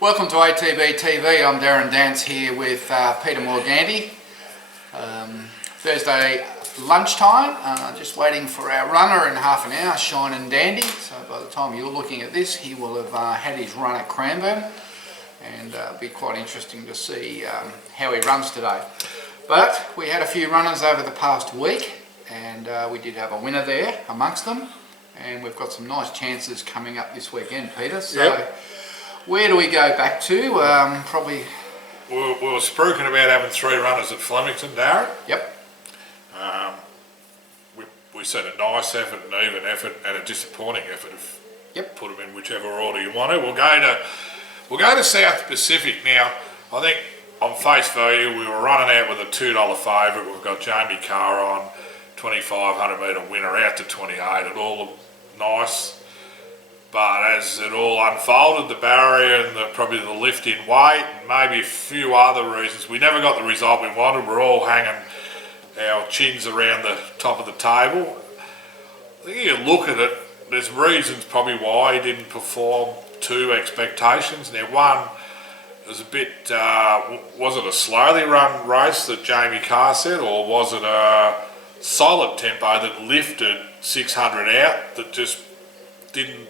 Welcome to ATB TV. I'm Darren Dance here with Peter Morganti. Thursday lunchtime, just waiting for our runner in half an hour, Shine and Dandy. So by the time you're looking at this, he will have had his run at Cranbourne, and it'll be quite interesting to see how he runs today. But we had a few runners over the past week, and we did have a winner there amongst them, and we've got some nice chances coming up this weekend, Peter. So yep. Where do we go back to? Probably... We were spruiking about having 3 runners at Flemington, Darren. Yep. We said a nice effort, an even effort, and a disappointing effort. Yep. Put them in whichever order you want to. We'll go to South Pacific now. I think on face value we were running out with a $2 favourite. We've got Jamie Carr on 2,500 metre winner out to 28. It all looked nice. But as it all unfolded, the barrier and probably the lift in weight, and maybe a few other reasons, we never got the result we wanted. We're all hanging our chins around the top of the table. I think you look at it, there's reasons probably why he didn't perform to expectations. Now, one was a bit, was it a slowly run race that Jamie Carr said, or was it a solid tempo that lifted 600 out that just didn't?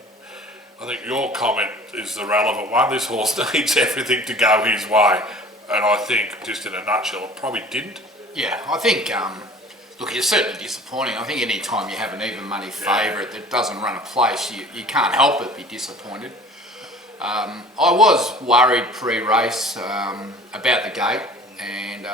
I think your comment is the relevant one. This horse needs everything to go his way, and I think, just in a nutshell, it probably didn't. Yeah, I think, look, it's certainly disappointing. I think any time you have an even money favourite that doesn't run a place, you can't help but be disappointed. I was worried pre-race about the gate, and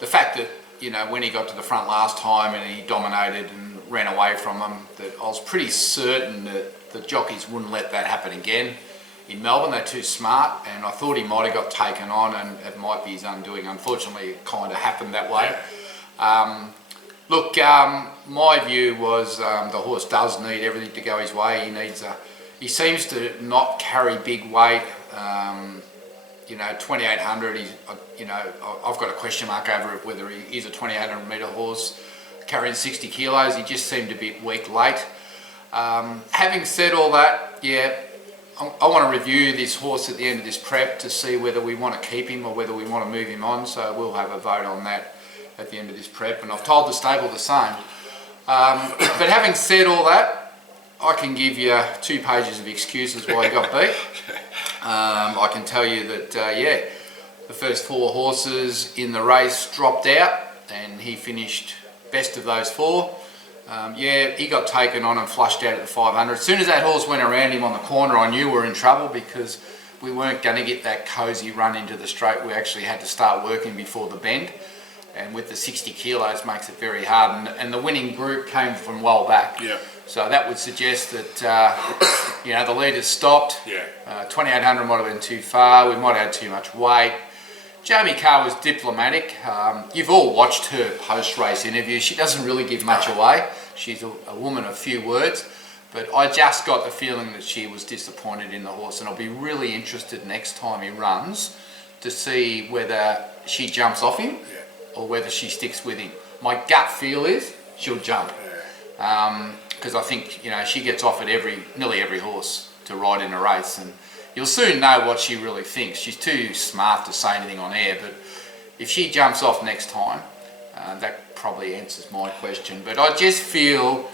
the fact that, you know, when he got to the front last time and he dominated and ran away from them, that I was pretty certain that the jockeys wouldn't let that happen again. In Melbourne, they're too smart, and I thought he might have got taken on and it might be his undoing. Unfortunately, it kind of happened that way. My view was the horse does need everything to go his way. He seems to not carry big weight. 2,800, I've got a question mark over it whether he is a 2,800 metre horse carrying 60 kilos. He just seemed a bit weak late. Having said all that, I want to review this horse at the end of this prep to see whether we want to keep him or whether we want to move him on, so we'll have a vote on that at the end of this prep, and I've told the stable the same. But having said all that, I can give you 2 pages of excuses why he got beat. I can tell you that, the first 4 horses in the race dropped out and he finished best of those 4. He got taken on and flushed out at the 500. As soon as that horse went around him on the corner, I knew we were in trouble because we weren't going to get that cosy run into the straight. We actually had to start working before the bend, and with the 60 kilos makes it very hard, and the winning group came from well back. Yeah. So that would suggest that the leaders stopped. 2,800 might have been too far. We might have had too much weight. Jamie Carr was diplomatic. You've all watched her post-race interview. She doesn't really give much away. She's a woman of few words, but I just got the feeling that she was disappointed in the horse, and I'll be really interested next time he runs to see whether she jumps off him or whether she sticks with him. My gut feel is she'll jump, because I think she gets offered nearly every horse to ride in a race, and you'll soon know what she really thinks. She's too smart to say anything on air, but if she jumps off next time, that probably answers my question. But I just feel,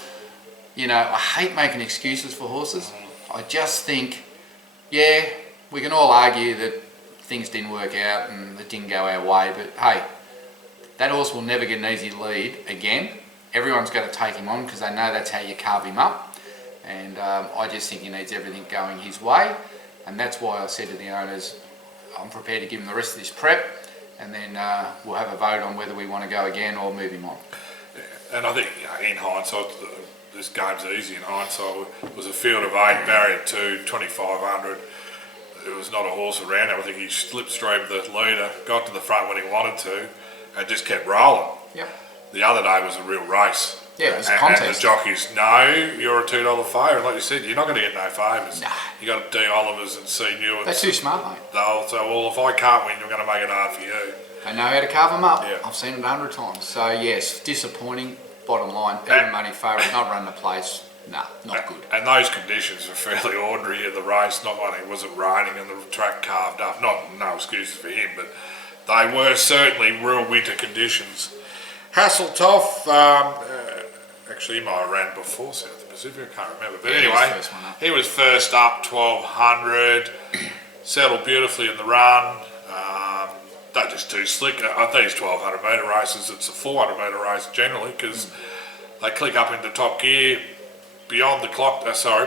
I hate making excuses for horses. I just think, we can all argue that things didn't work out and it didn't go our way, but hey, that horse will never get an easy lead again. Everyone's going to take him on because they know that's how you carve him up, and I just think he needs everything going his way. And that's why I said to the owners, I'm prepared to give him the rest of this prep, and then we'll have a vote on whether we want to go again or move him on. Yeah. And I think in hindsight, this game's easy in hindsight. It was a field of 8, barrier 2, 2,500. There was not a horse around him. I think he slipstreamed the leader, got to the front when he wanted to, and just kept rolling. Yep. The other day was a real race. Yeah, it was a contest. And the jockeys know you're a $2 favourite. Like you said, you're not going to get no favours. Nah. You got D. Olivers and C. Newitts. They're too smart, mate. They'll say, well, if I can't win, you're going to make it hard for you. They know how to carve them up. Yeah. I've seen it 100 times. So yes, disappointing. Bottom line, even money favourite, not running the place. Nah, not good. And those conditions were fairly ordinary in the race. Not only was it raining and the track carved up, no excuses for him, but they were certainly real winter conditions. Hasseltoff, actually he might have ran before South Pacific, I can't remember. But anyway, he was first up, 1200, settled beautifully in the run. They're just too slick. I think it's 1200 metre races. It's a 400 metre race generally because they click up into top gear beyond the clock,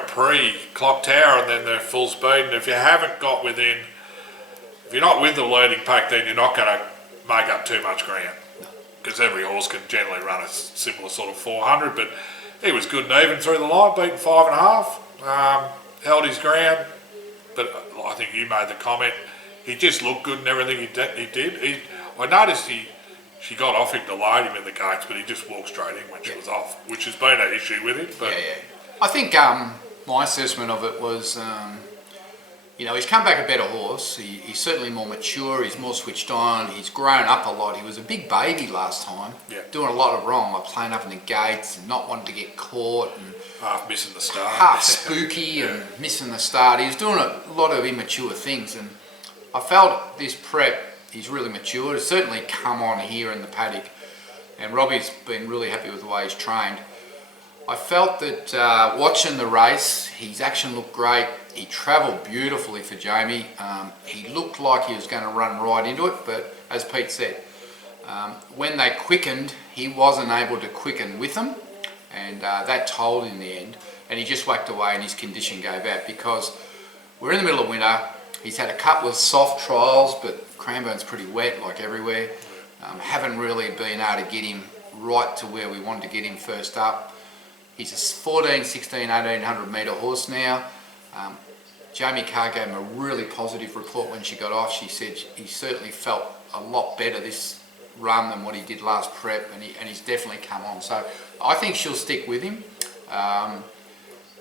pre-clock tower, and then they're full speed. And if you haven't got within, if you're not with the leading pack, then you're not going to make up too much ground because every horse can generally run a similar sort of 400. But he was good and even through the line, beaten 5.5, held his ground. But I think you made the comment. He just looked good in everything he did. I noticed she got off him to load him in the gates, but he just walked straight in when she was off, which has been an issue with him. But I think my assessment of it was, he's come back a better horse. He's certainly more mature. He's more switched on. He's grown up a lot. He was a big baby last time, doing a lot of wrong, like playing up in the gates and not wanting to get caught and half missing the start, half spooky and missing the start. He was doing a lot of immature things, and I felt this prep, he's really matured. It's certainly come on here in the paddock, and Robbie's been really happy with the way he's trained. I felt that watching the race, his action looked great. He travelled beautifully for Jamie. He looked like he was going to run right into it, but as Pete said, when they quickened, he wasn't able to quicken with them, and that told in the end. And he just whacked away, and his condition gave out because we're in the middle of winter. He's had a couple of soft trials, but Cranbourne's pretty wet, like everywhere. Haven't really been able to get him right to where we wanted to get him first up. He's a 14, 16, 1800 metre horse now. Jamie Carr gave him a really positive report when she got off. She said he certainly felt a lot better this run than what he did last prep, and he's definitely come on. So I think she'll stick with him.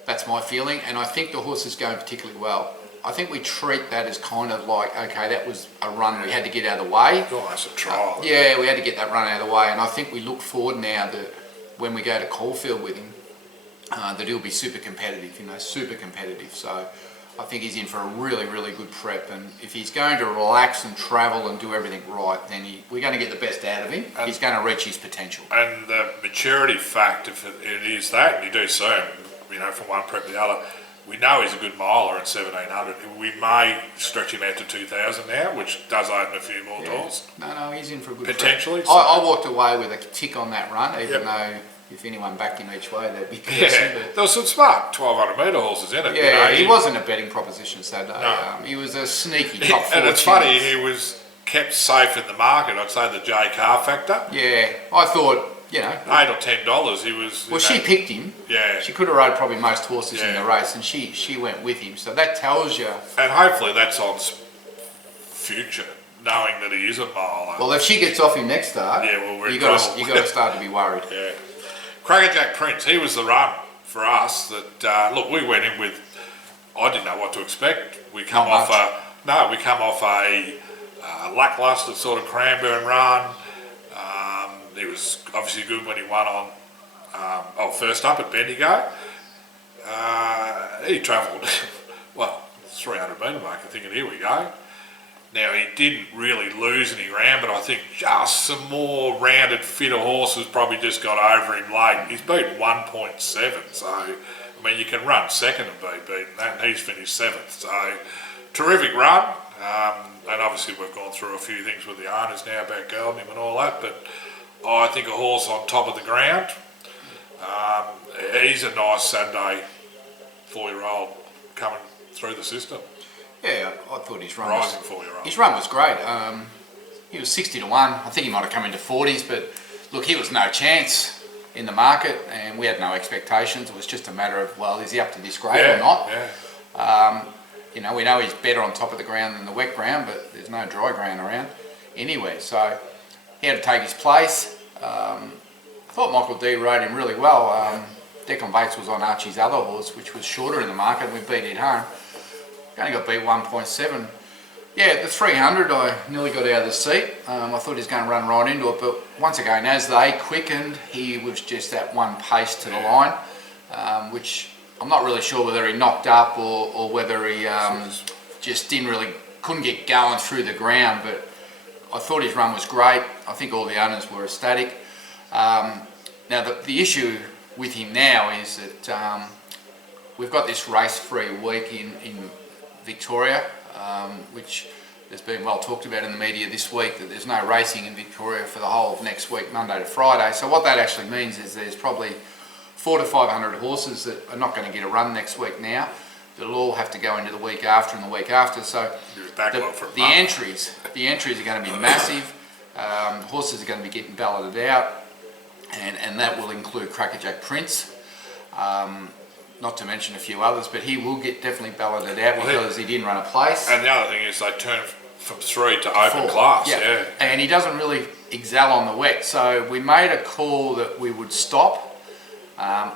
That's my feeling, and I think the horse is going particularly well. I think we treat that as kind of like, okay, that was a run we had to get out of the way. Oh, that's a trial. We had to get that run out of the way, and I think we look forward now that when we go to Caulfield with him, that he'll be super competitive, super competitive. So I think he's in for a really, really good prep, and if he's going to relax and travel and do everything right, then we're going to get the best out of him. And he's going to reach his potential. And the maturity factor, if it is that, and you do see him, from one prep to the other, we know he's a good miler at 1700. We may stretch him out to 2000 now, which does open a few more doors. No, he's in for a good potentially. So. I walked away with a tick on that run, even though if anyone backed him each way, they'd be cursing. There was some smart 1200 metre horses in it. Yeah, he wasn't a betting proposition Saturday. No. He was a sneaky top four. And it's funny, he was kept safe in the market. I'd say the J Car factor. Yeah, I thought, $8 or $10. He was. Well, she picked him. Yeah. She could have rode probably most horses in the race, and she went with him. So that tells you. And hopefully that's on future, knowing that he is a miler. Well, if she gets off him next start, you got to start to be worried. Yeah. Crackerjack Prince, he was the run for us. That look, we went in with. I didn't know what to expect. We come off a lackluster sort of Cranbourne run. He was obviously good when he won on first up at Bendigo. He travelled 300 metre mark, I think, and here we go. Now, he didn't really lose any ground, but I think just some more rounded, fitter horses probably just got over him late. He's beaten 1.7, so, you can run second and be beaten that, and he's finished 7th. So, terrific run. And obviously we've gone through a few things with the owners now about gelding him and all that, but I think a horse on top of the ground. He's a nice Saturday 4-year-old coming through the system. Yeah, I thought his run Rising 4-year-old. His run was great. He was 60 to 1. I think he might have come into 40s, but look, he was no chance in the market, and we had no expectations. It was just a matter of, is he up to this grade or not? Yeah. We know he's better on top of the ground than the wet ground, but there's no dry ground around anywhere. So he had to take his place. I thought Michael D rode him really well. Declan Bates was on Archie's other horse, which was shorter in the market, and we beat it home. Only got beat 1.7. Yeah, the 300, I nearly got out of the seat. I thought he was going to run right into it, but once again, as they quickened, he was just that one pace to the line. which I'm not really sure whether he knocked up or whether he just couldn't get going through the ground, but I thought his run was great. I think all the owners were ecstatic. Now the issue with him now is that we've got this race-free week in Victoria, which has been well talked about in the media this week, that there's no racing in Victoria for the whole of next week, Monday to Friday. So what that actually means is there's probably 400 to 500 horses that are not going to get a run next week now. They'll all have to go into the week after and the week after. So the entries are going to be massive. Horses are going to be getting balloted out, and that will include Crackerjack Prince. Not to mention a few others, but he will get definitely balloted out because he didn't run a place. And the other thing is they turn from 3 to open class. Yeah. And he doesn't really excel on the wet, so we made a call that we would stop,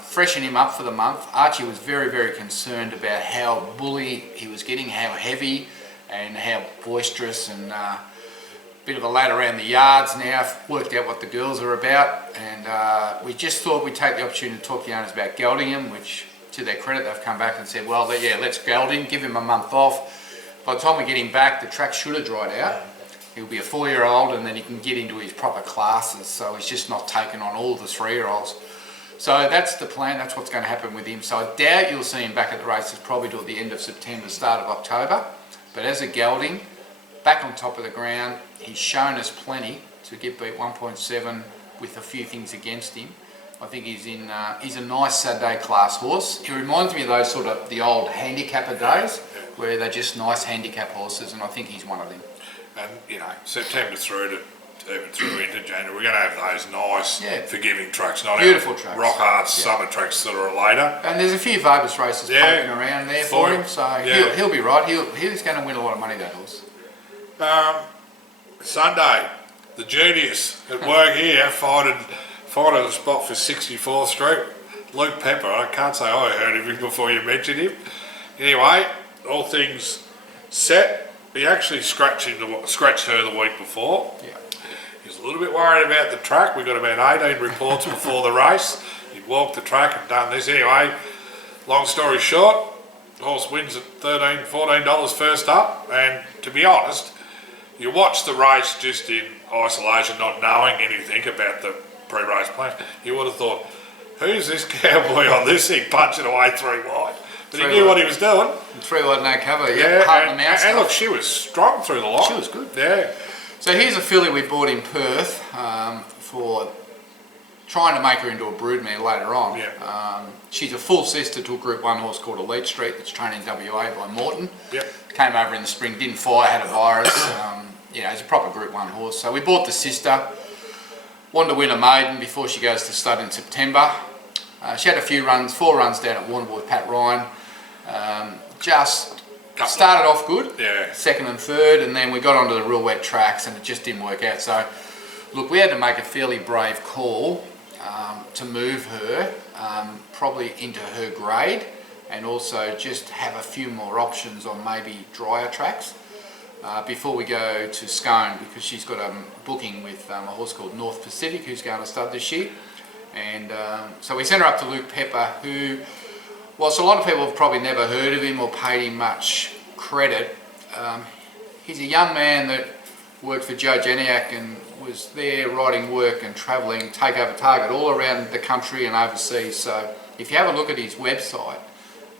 freshen him up for the month. Archie was very, very concerned about how bully he was getting, how heavy and how boisterous, and bit of a lad around the yards now, worked out what the girls are about, and we just thought we'd take the opportunity to talk to the owners about gelding him, which to their credit they've come back and said, well, yeah, let's geld him, give him a month off. By the time we get him back, the track should have dried out. He'll be a 4-year-old, and then he can get into his proper classes, so he's just not taking on all the 3-year-olds. So that's the plan, that's what's going to happen with him. So I doubt you'll see him back at the races probably till the end of September, start of October. But as a gelding, back on top of the ground, he's shown us plenty to get beat 1.7 with a few things against him. I think he's a nice Saturday class horse. He reminds me of those sort of the old handicapper days where they're just nice handicap horses, and I think he's one of them. And September through to even through into January, we're going to have those nice, forgiving tracks, not beautiful tracks, rock hard summer tracks that are later. And there's a few Vobus races poking around there for him, so he'll be right. He's going to win a lot of money, that horse. Sunday, the Genius at work here finding a spot for 64th Street. Luke Pepper, I can't say I heard of him before you mentioned him. Anyway, all things set. He actually scratched her the week before. Yeah. He was a little bit worried about the track. We got about 18 reports before the race. He'd walked the track and done this. Anyway, long story short, the horse wins at $13, $14 first up. And to be honest, you watch the race just in isolation, not knowing anything about the pre-race plan. You would have thought, who's this cowboy on this thing punching away 3 wide? But he knew what he was doing. 3 wide, no cover, and look, she was strong through the line. She was good. Yeah. So here's a filly we bought in Perth for trying to make her into a broodmare later on. Yeah. She's a full sister to a Group 1 horse called Elite Street that's trained in WA by Morton. Yep. Came over in the spring, didn't fire, had a virus. It's a proper Group 1 horse. So we bought the sister. Wanted to win a maiden before she goes to stud in September. She had a few runs, 4 runs down at Warrnambool with Pat Ryan. Just started off good, second and third, and then we got onto the real wet tracks and it just didn't work out. So, look, we had to make a fairly brave call to move her probably into her grade, and also just have a few more options on maybe drier tracks before we go to Scone, because she's got a booking with a horse called North Pacific who's going to stud this year. And so we sent her up to Luke Pepper, who, whilst a lot of people have probably never heard of him or paid him much credit, he's a young man that worked for Joe Janiak and was there riding work and travelling takeover target all around the country and overseas. So if you have a look at his website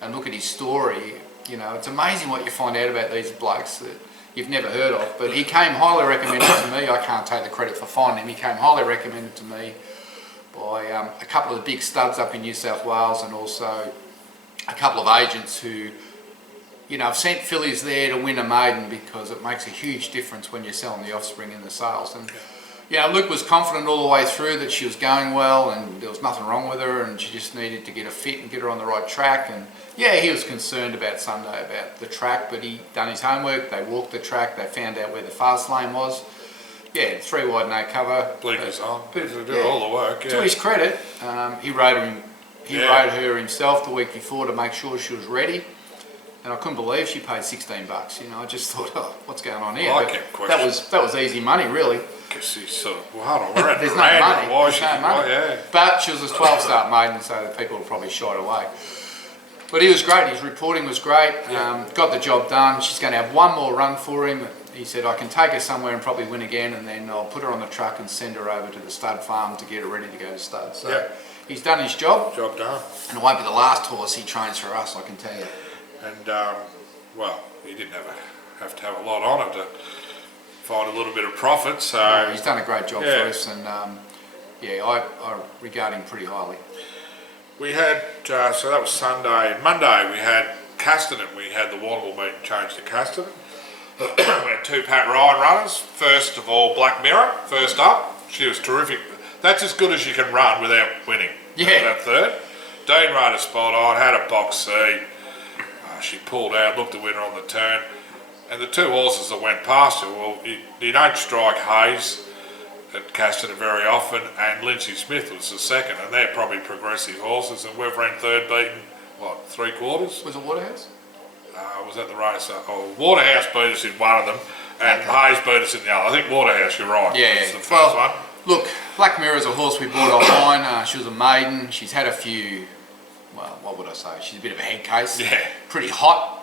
and look at his story, it's amazing what you find out about these blokes that you've never heard of. But he came highly recommended to me. I can't take the credit for finding him. He came highly recommended to me by a couple of the big studs up in New South Wales, and also a couple of agents who, have sent fillies there to win a maiden, because it makes a huge difference when you're selling the offspring in the sales. And Luke was confident all the way through that she was going well and there was nothing wrong with her, and she just needed to get her fit and get her on the right track. And he was concerned about Sunday about the track, but he done his homework. They walked the track, they found out where the fast lane was. 3 wide, no cover. Blinkers on. Do all the work. To his credit, he rode her himself the week before to make sure she was ready. and I couldn't believe she paid $16. You know, I just thought, oh, what's going on here? Well, I But kept questioning. that was easy money, really. Because she's sort of, well, hold on, we're at There's no random. money. Why is There's she? no money. Yeah. But she was a 12-start maiden, so the people were probably shied away. But he was great. His reporting was great. Got the job done. She's going to have one more run for him. He said, I can take her somewhere and probably win again, and then I'll put her on the truck and send her over to the stud farm to get her ready to go to stud. So he's done his job. Job done. And it won't be the last horse he trains for us, I can tell you. And, well, he didn't have to have a lot on it to find a little bit of profit, so... Yeah, he's done a great job for us, and I regard him pretty highly. We had, so that was Sunday. Monday we had Casterton. We had the Warrnambool meeting changed to Casterton. We had 2 Pat Ryan runners. First of all, Black Mirror, first up. She was terrific. That's as good as you can run without winning. Yeah. That third. Dean rode a spot on, had a box seat. She pulled out, looked the winner on the turn. And the 2 horses that went past her, well, you don't strike Hayes at Casterton very often, and Lindsay Smith was the second, and they're probably progressive horses, and we've ran third, beaten, what, 3/4? Was it Waterhouse? Was that the race? Oh, Waterhouse beat us in one of them, and Hayes beat us in the other. I think Waterhouse, you're right. Yeah. It's the first one. Look, Black Mirror is a horse we bought offline. She was a maiden. She's had a few, well, what would I say? She's a bit of a head case. Yeah. Pretty hot.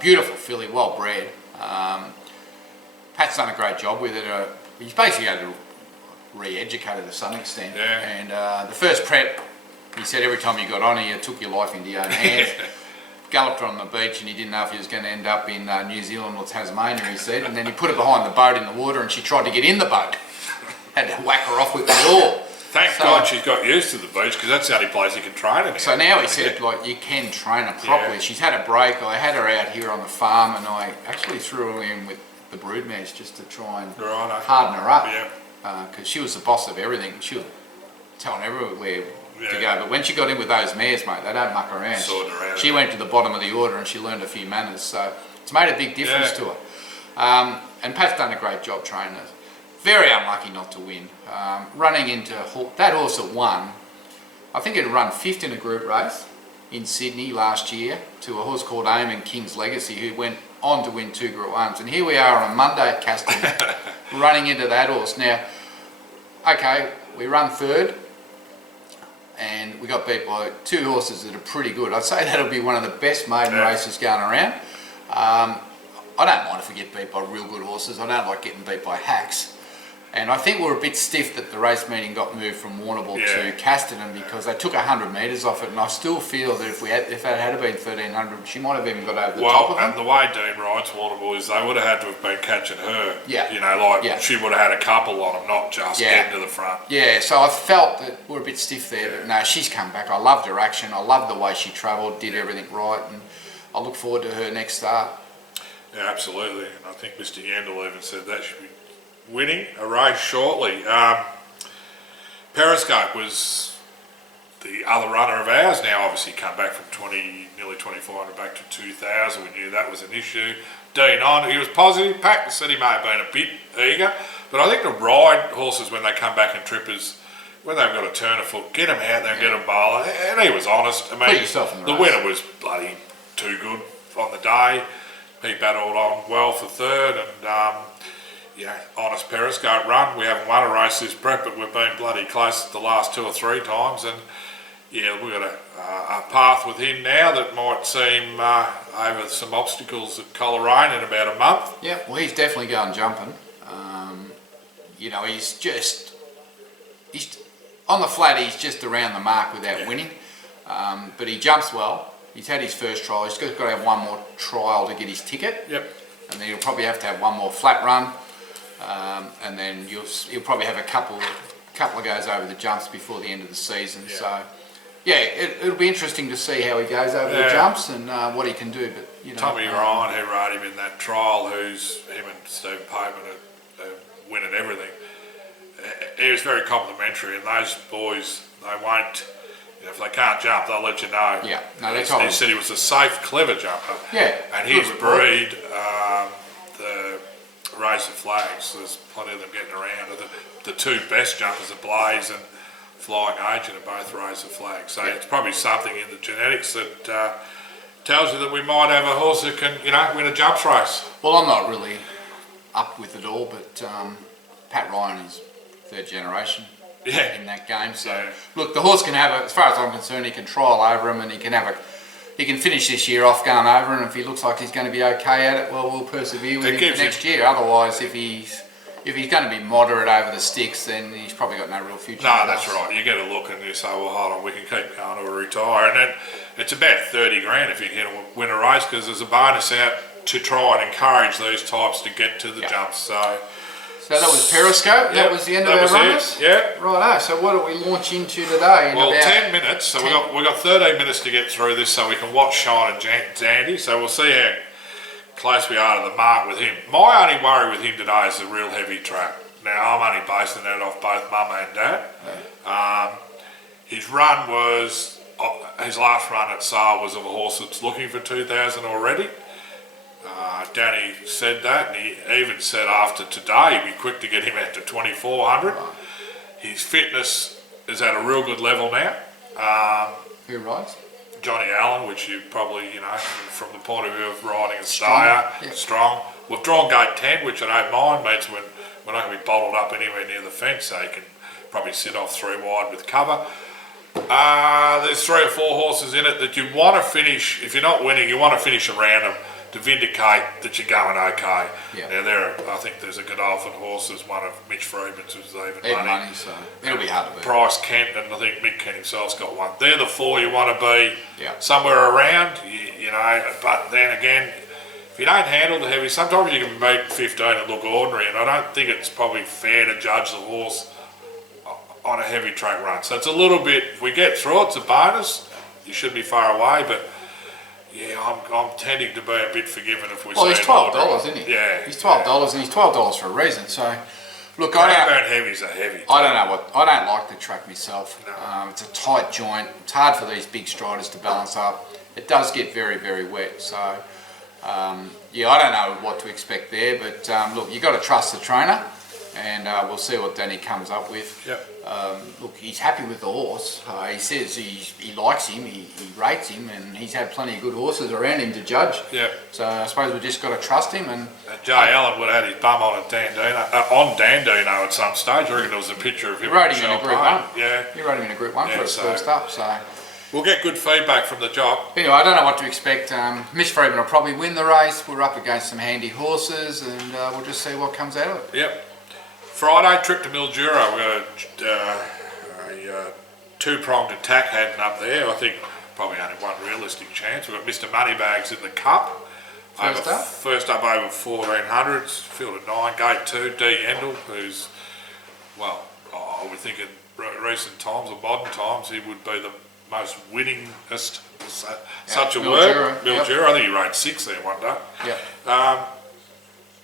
Beautiful filly, well bred. Pat's done a great job with it. He's basically had to re-educate her to some extent. Yeah. And the first prep, he said every time you got on her, you took your life into your own hands. Galloped her on the beach, and he didn't know if he was going to end up in New Zealand or Tasmania, he said. And then he put her behind the boat in the water, and she tried to get in the boat. Had to whack her off with the oar. Thank God she's got used to the beach, because that's the only place you can train her. So now he said, like, you can train her properly. Yeah. She's had a break. I had her out here on the farm, and I actually threw her in with the broodmares just to try and harden her up. Yeah. Because she was the boss of everything. She was telling everywhere to go. But when she got in with those mares, mate, they don't muck around. She went to the bottom of the order, and she learned a few manners. So it's made a big difference to her. And Pat's done a great job training her. Very unlucky not to win. Running into that horse that won, I think it run 5th in a group race in Sydney last year to a horse called Eamon King's Legacy, who went on to win 2 Group 1s. And here we are on a Monday at Casterton running into that horse. Now, okay, we run 3rd, and we got beat by 2 horses that are pretty good. I'd say that'll be one of the best maiden races going around. I don't mind if we get beat by real good horses. I don't like getting beat by hacks. And I think we're a bit stiff that the race meeting got moved from Warrnambool to Casterton, because they took 100 metres off it, and I still feel that if it had been 1,300, she might have even got over the top of them. And the way Dean rides Warrnambool is they would have had to have been catching her. Yeah. You know, she would have had a couple on them, not just getting to the front. Yeah, so I felt that we're a bit stiff there, but no, she's come back. I loved her action. I loved the way she travelled, did everything right, and I look forward to her next start. Yeah, absolutely. And I think Mr. Yandel even said that she'll be winning a race shortly. Periscope was the other runner of ours now, obviously come back from nearly 2,400 back to 2,000. We knew that was an issue. Dean on, he was positive. Pat said he may have been a bit eager, but I think to ride horses when they come back in trippers, when they've got to turn a foot, get them out there and get them bowler. And he was honest. I mean, the winner was bloody too good on the day. He battled on well for 3rd, and honest Periscope run. We haven't won a race this prep, but we've been bloody close the last 2 or 3 times, and we've got a path with him now that might seem over some obstacles at Coleraine in about a month. Yeah, well, he's definitely going jumping. He's on the flat, he's just around the mark without winning, but he jumps well. He's had his first trial. He's got to have one more trial to get his ticket. Yep. And then he'll probably have to have one more flat run. And then you'll probably have a couple of goes over the jumps before the end of the season. Yeah. So, it'll be interesting to see how he goes over the jumps and what he can do. But Tommy Ryan, who rode him in that trial, him and Stephen Pateman are winning everything. He was very complimentary, and those boys, they won't. If they can't jump, they'll let you know. Yeah, no, they He said he was a safe, clever jumper. Yeah, and his breed, the Race of Flags, there's plenty of them getting around. The 2 best jumpers are Blaze and Flying Agent are both Race of Flags. So it's probably something in the genetics that tells you that we might have a horse that can, win a jumps race. Well, I'm not really up with it all, but Pat Ryan is third generation in that game. So look, the horse can have as far as I'm concerned, he can trial over him, and he can finish this year off going over, and if he looks like he's going to be okay at it, well, we'll persevere with him for next year. Otherwise, if he's going to be moderate over the sticks, then he's probably got no real future. No, that's right. You get a look and you say, well, hold on, we can keep going or retire. And then it's about 30 grand if you can win a race, because there's a bonus out to try and encourage these types to get to the jumps. So that was Periscope. That was the end of our runners. Righto. So what do we launch into today? Well, 10 minutes. So we've got 13 minutes to get through this, so we can watch Shine and Dandy. So we'll see how close we are to the mark with him. My only worry with him today is the real heavy track. Now, I'm only basing that off both Mum and Dad. His run was, his last run at Sale was of a horse that's looking for 2,000 already. Danny said that, and he even said after today he'd be quick to get him out to 2,400. His fitness is at a real good level now. Who rides? Johnny Allen, which you probably, from the point of view of riding a stayer, strong. We've drawn gate 10, which I don't mind, means we're not going to be bottled up anywhere near the fence, so you can probably sit off 3 wide with cover. There's 3 or 4 horses in it that you want to finish, if you're not winning, you want to finish around them to vindicate that you're going okay. Now, I think there's a Godolphin horse, there's one of Mitch Freeman's who's even money. So it'll be hard to beat. Bryce Kent, and I think Mick Kent himself's got one. They're the 4 you want to be somewhere around, but then again, if you don't handle the heavy, sometimes you can make 15 and look ordinary, and I don't think it's probably fair to judge the horse on a heavy track run. So it's a little bit, if we get through it, it's a bonus. You should be far away, but I'm tending to be a bit forgiving if we say. Well, he's $12, isn't he? Yeah. He's $12, and he's $12 for a reason. So, look, Cranbourne heavies are heavy. I don't like the track myself. No. It's a tight joint. It's hard for these big striders to balance up. It does get very, very wet. So, I don't know what to expect there. But look, you've got to trust the trainer, and we'll see what Danny comes up with. Yep. Look, he's happy with the horse. He says he likes him, he rates him, and he's had plenty of good horses around him to judge. Yeah. So I suppose we've just got to trust him. And Jay Allen would have had his bum on Dandino at some stage. I reckon there was a picture of him. He rode him in a Group 1. Yeah. He rode him in a Group 1 for his first up. So we'll get good feedback from the job. Anyway, I don't know what to expect. Mitch Freeman will probably win the race. We're up against some handy horses, and we'll just see what comes out of it. Yep. Friday, trip to Mildura. We've got a 2-pronged attack heading up there. I think probably only one realistic chance. We've got Mr. Moneybags in the Cup. First up over 1,400s. Field of 9, gate 2, D. Endel, who's, we're thinking recent times or modern times, he would be the most winningest, such a word. Mildura. I think he rode 6 there one day.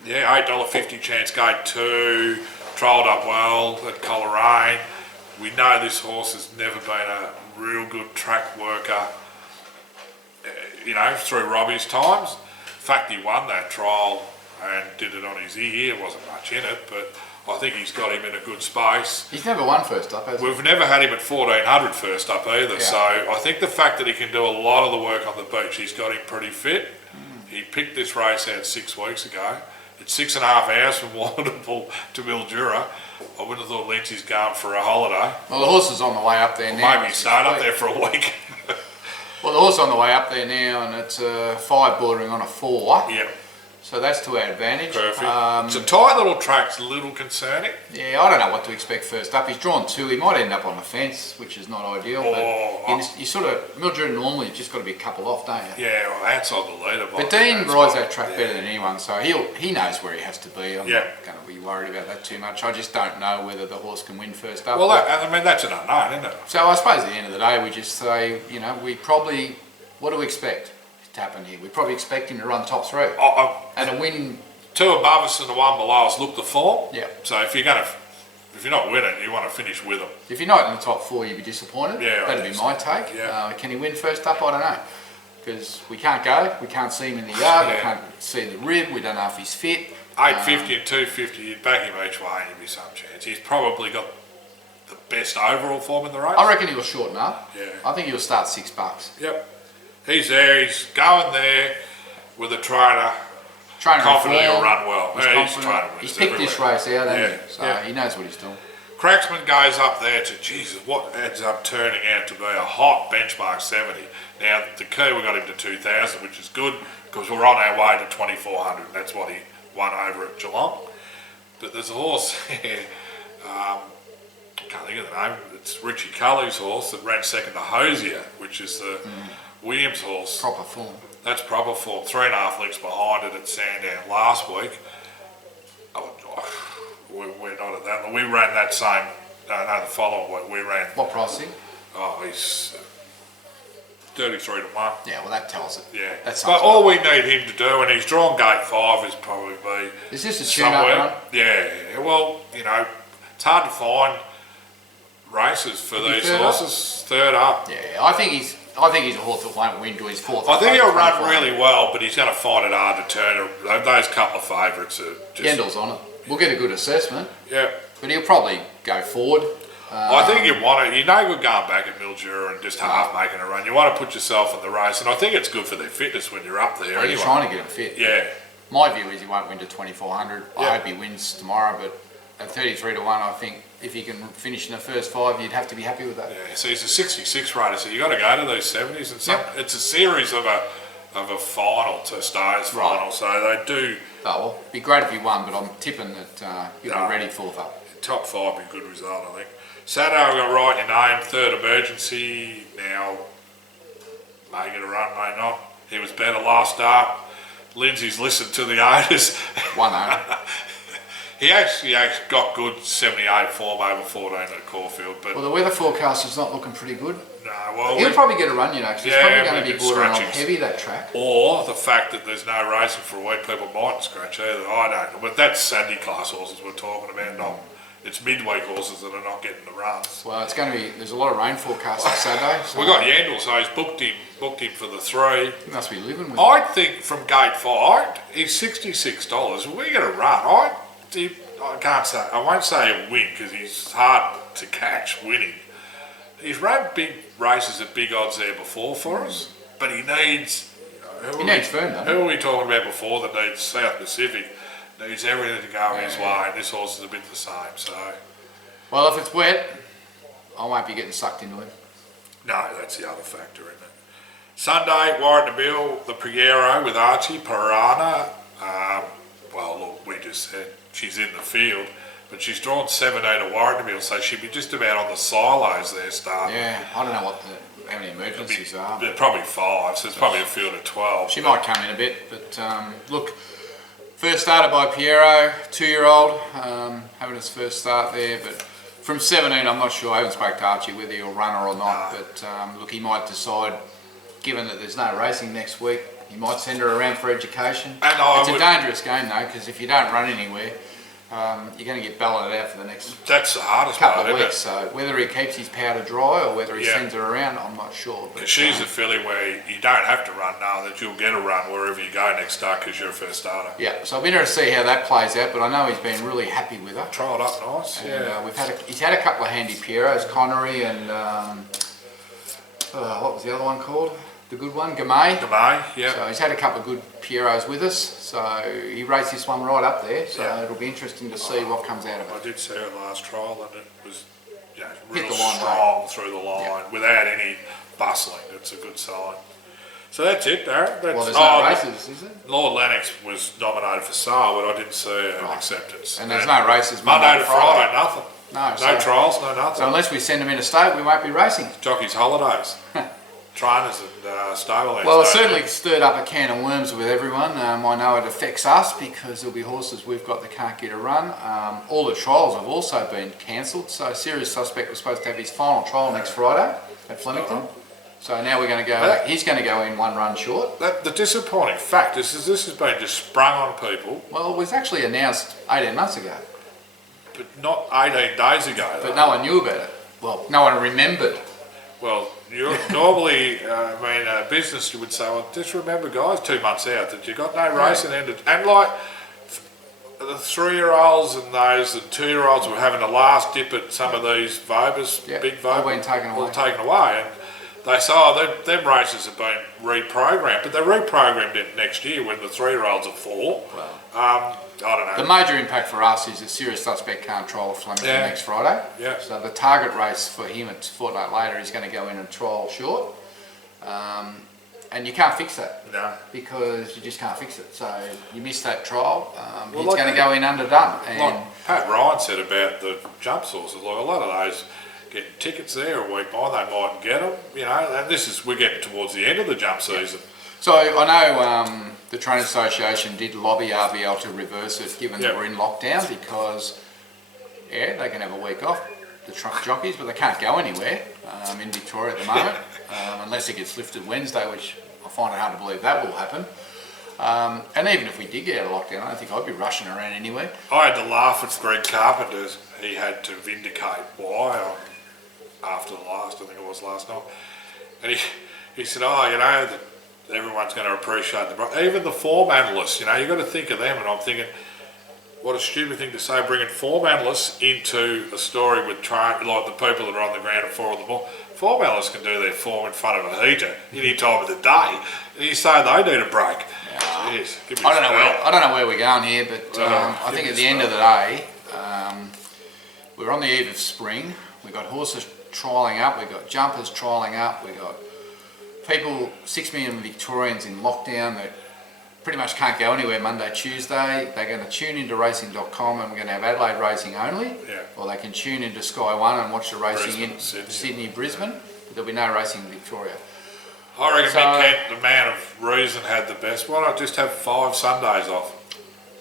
$8.50 chance, gate 2. Trolled up well at Coleraine. We know this horse has never been a real good track worker, through Robbie's times. In fact, he won that trial and did it on his ear. There wasn't much in it, but I think he's got him in a good space. He's never won first up, has he? We've never had him at 1,400 first up either, so I think the fact that he can do a lot of the work on the beach, he's got him pretty fit. He picked this race out 6 weeks ago. It's 6.5 hours from Warrnambool to Mildura. I wouldn't have thought Lindsay's going for a holiday. Well, the horse is on the way up there now. Maybe stayed up there for a week. Well, the horse is on the way up there now, and it's a 5 bordering on a 4. Yeah. So that's to our advantage. Perfect. It's a tight little track, it's a little concerning. Yeah, I don't know what to expect first up. He's drawn 2. He might end up on the fence, which is not ideal. But you sort of, Mildura normally, you've just got to be a couple off, don't you? Yeah, well, outside the leader. But Dean rides that track better than anyone, so he knows where he has to be. I'm not going to be worried about that too much. I just don't know whether the horse can win first up. Well, that's an unknown, isn't it? So I suppose at the end of the day, we just say, we probably, what do we expect to happen here? We probably expect him to run top 3 and a win. 2 above us and the 1 below us look the form. Yeah. So if you're not winning, you want to finish with them. If you're not in the top 4, you'd be disappointed. Yeah, that'd be my take. Yeah. Can he win first up? I don't know, because we can't go. We can't see him in the yard. We can't see the rib. We don't know if he's fit. 850 and 250, you'd back him each way, and he'd be some chance. He's probably got the best overall form in the race. I reckon he'll shorten up. Yeah. I think he'll start $6. Yep. He's there, he's going there with a trainer. Confident he'll run well. He's picked this race out, hasn't he? So he knows what he's doing. Cracksman goes up there to, Jesus, what ends up turning out to be a hot benchmark 70. Now, the key, we got him to 2,000, which is good, because we're on our way to 2,400. That's what he won over at Geelong. But there's a horse here, I can't think of the name, it's Richie Cully's horse that ran second to Hosier, which is the Williams horse. Proper form. That's proper form. 3.5 lengths behind it at Sandown last week. We're not at that. We ran that same, the following week we ran. What price is he? Oh, he's 33 to 1. Yeah, well that tells it. Yeah. But all we need him to do, and he's drawn gate 5, is probably be Is this a tune-up run? Yeah, well, it's hard to find races for these horses. Third up. Yeah, I think he's a horse that won't win to his fourth. I think he'll run really well, but he's going to find it hard to turn. Those couple of favourites are just... Gendel's on it. We'll get a good assessment. Yeah. But he'll probably go forward. I think you want to, good going back at Mildura and just half making a run. You want to put yourself in the race, and I think it's good for their fitness when you're up there. Well, you're trying to get him fit. Yeah. My view is he won't win to 2,400. I hope he wins tomorrow, but at 33 to 1, I think if he can finish in the first 5, you'd have to be happy with that. Yeah, so he's a 66 rider, so you got to go to those 70s, and it's a series of a final to Stars final, so they do. Oh, well, it'd be great if he won, but I'm tipping that he'll be ready fourth up. Top 5 would be a good result, I think. Saturday we got right in your name, third emergency. Now, may get a run, may not. He was better last start. Lindsay's listened to the owners. 1-0. He actually got good 78 form over 14 at Caulfield. But well, the weather forecast is not looking pretty good. No, well, he'll probably get a run, because it's probably going to be borderline heavy, that track. Or the fact that there's no racing for a week, people mightn't scratch either. I don't know. But that's Sunday class horses we're talking about, not. It's midweek horses that are not getting the runs. Well, it's going to be. There's a lot of rain forecast on Saturday. So we got Yandel, so he's booked him for the 3. He must be living with. I think from gate 5, he's $66. We get a run. I can't say. I won't say a win because he's hard to catch winning. He's run big races at big odds there before for us, but he needs. He needs firm, doesn't he? Who were we talking about before that needs South Pacific? Needs everything to go his way, and this horse is a bit the same, so... Well, if it's wet, I won't be getting sucked into him. No, that's the other factor, isn't it? Sunday, Warren Bill, the Priero with Archie, Piranha. Well, look, we just said she's in the field, but she's drawn 17 to Warren Bill, so she'd be just about on the silos there starting. Yeah, I don't know how many emergencies are. They're probably 5, so it's probably a field of 12. She might come in a bit, but look... First started by Piero, 2-year-old, having his first start there, but from 17 I'm not sure. I haven't spoke to Archie whether he'll run her or not, but look, he might decide, given that there's no racing next week, he might send her around for education. It's a dangerous game though, because if you don't run anywhere, you're going to get balloted out for the next That's the hardest couple part, of weeks. So whether he keeps his powder dry or whether he sends her around, I'm not sure. But she's a filly where you don't have to run now, that you'll get a run wherever you go next start because you're a first starter. Yeah, so I'll be interested to see how that plays out, but I know he's been really happy with her. Trialled up nice, and, he's had a couple of handy Pieros, Connery and what was the other one called? The good one, Gamay. Gamay, yeah. So he's had a couple of good Pieros with us, so he raced this one right up there, so it'll be interesting to see what comes out of it. I did see her last trial and it was Hit real the line, strong through the line without any bustling. It's a good sign. So that's it, Darren. Well, there's no races, is it? Lord Lennox was nominated for sale, but I didn't see an acceptance. And there's no races Monday to Friday, nothing. No trials, no nothing. So unless we send them interstate, we won't be racing. Jockeys' holidays. Trainers and stable. Well, it's certainly stirred up a can of worms with everyone. I know it affects us because there'll be horses we've got that can't get a run. All the trials have also been cancelled. So Serious Suspect was supposed to have his final trial next Friday at Flemington. So now we're going to go. He's going to go in 1 run short. The disappointing fact is this has been just sprung on people. Well, it was actually announced 18 months ago. But not 18 days ago. But no one knew about it. Well, no one remembered. Well, normally, business you would say, well, just remember, guys, 2 months out that you got no racing ended, and like the 3-year-olds and those and 2-year-olds were having a last dip at some of these Vobas, big Vobas, all been taken away. All taken away, and they say, oh, them races have been reprogrammed, but they're reprogrammed in next year when the 3-year-olds are 4. Well, I don't know. the major impact for us is a serious suspect can't trial at Flemington next Friday. Yeah. So the target race for him a fortnight later is going to go in and trial short. And you can't fix that. No. Because you just can't fix it. So you miss that trial, Well, it's going to go in underdone. And Like Pat Ryan said about the jump sources, like a lot of those getting tickets there a week by, they mightn't get them, you know, and we're getting towards the end of the jump season. so I know the Trainers Association did lobby RBL to reverse it given that we're in lockdown because, they can have a week off, the truck jockeys, but they can't go anywhere in Victoria at the moment unless it gets lifted Wednesday, which I find it hard to believe that will happen. And even if we did get out of lockdown, I don't think I'd be rushing around anywhere. I had to laugh at Greg Carpenter's. He had to vindicate why after the last, I think it was last night. And he said, oh, you know, everyone's going to appreciate even the form analysts, you know, you've got to think of them. And I'm thinking, what a stupid thing to say, bringing form analysts into a story with like the people that are on the ground at 4 in the morning. Form analysts can do their form in front of a heater any time of the day. And you say they need a break. Jeez, I don't know where we're going here, but I think at the end of the day, we're on the eve of spring. We've got horses trialling up, we've got jumpers trialling up, we've got people, 6 million Victorians in lockdown that pretty much can't go anywhere Monday, Tuesday. They're going to tune into racing.com and we're going to have Adelaide racing only, or they can tune into Sky One and watch the racing in Sydney, Brisbane, but there'll be no racing in Victoria. I reckon Mick Kent, the man of reason, had the best. Why not just have 5 Sundays off?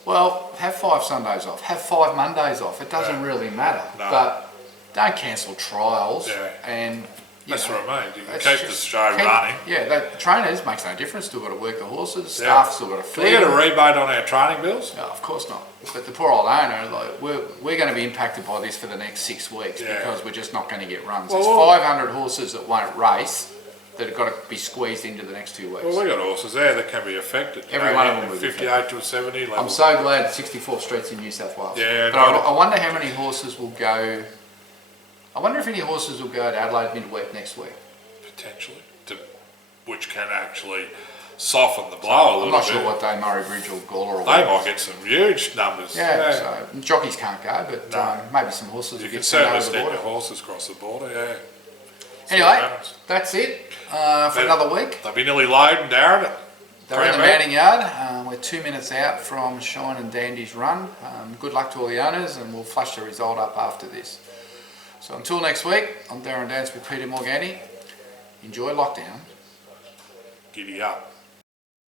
Well, have 5 Sundays off, have 5 Mondays off. It doesn't really matter, but don't cancel trials. And that's what I mean. You can keep the show running. Yeah, the trainers makes no difference. Still got to work the horses. Staff still got to feed. Do we get a rebate on our training bills? No, of course not. But the poor old owner, like we're going to be impacted by this for the next 6 weeks because we're just not going to get runs. There's 500 horses that won't race that have got to be squeezed into the next 2 weeks. Well, we got horses there that can be affected. Every one of them will be 58 to 70 level. I'm so glad 64th Street's in New South Wales. Yeah, but I wonder how many horses will go. I wonder if any horses will go to Adelaide midweek next week. Potentially, which can actually soften the blow a little bit. I'm not sure what day Murray Bridge or Gawler will. They might get some huge numbers. So jockeys can't go, but maybe some horses. You can certainly send your horses across the border. Anyway, that's it for another week. They'll be nearly loading, Darren. They're in the mounting yard. We're 2 minutes out from Shine and Dandy's run. Good luck to all the owners, and we'll flash the result up after this. So until next week, I'm Darren Dance with Peter Morgani. Enjoy lockdown. Giddy up.